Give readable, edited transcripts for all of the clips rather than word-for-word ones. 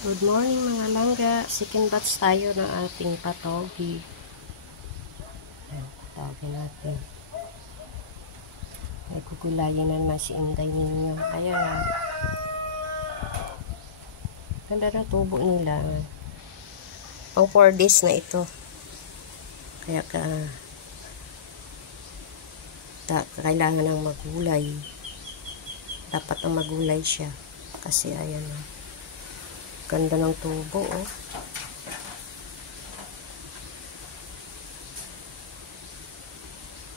Good morning mga langga. Second batch tayo ng ating patogi. Ayan, patawagin natin. Ay, gugulayin na naman si Inday ninyo. Ayan na. Ganda ng tubo nila. Pang 4 days na ito. Kaya kailangan ng magulay. Dapat ang magulay siya. Kasi ayan na. Ganda ng tubo, oh.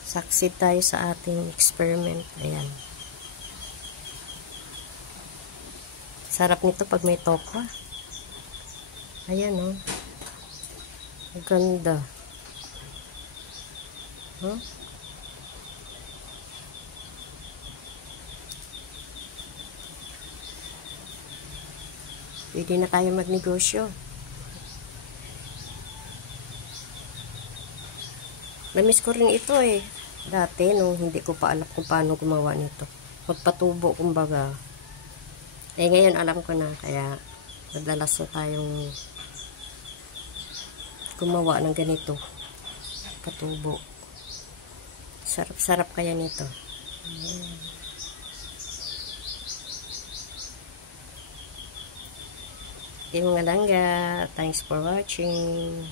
Succeed tayo sa ating experiment. Ayan. Sarap nito pag may tokwa. Ayan, oh. Ganda. Huh? Pwede na tayo magnegosyo. Namiss ko rin ito eh. Dati, nung hindi ko pa alam kung paano gumawa nito. Magpatubo, kumbaga. Eh, ngayon alam ko na. Kaya, madalas na tayong gumawa ng ganito. Patubo. Sarap-sarap kaya nito. Okay mga langga, thanks for watching.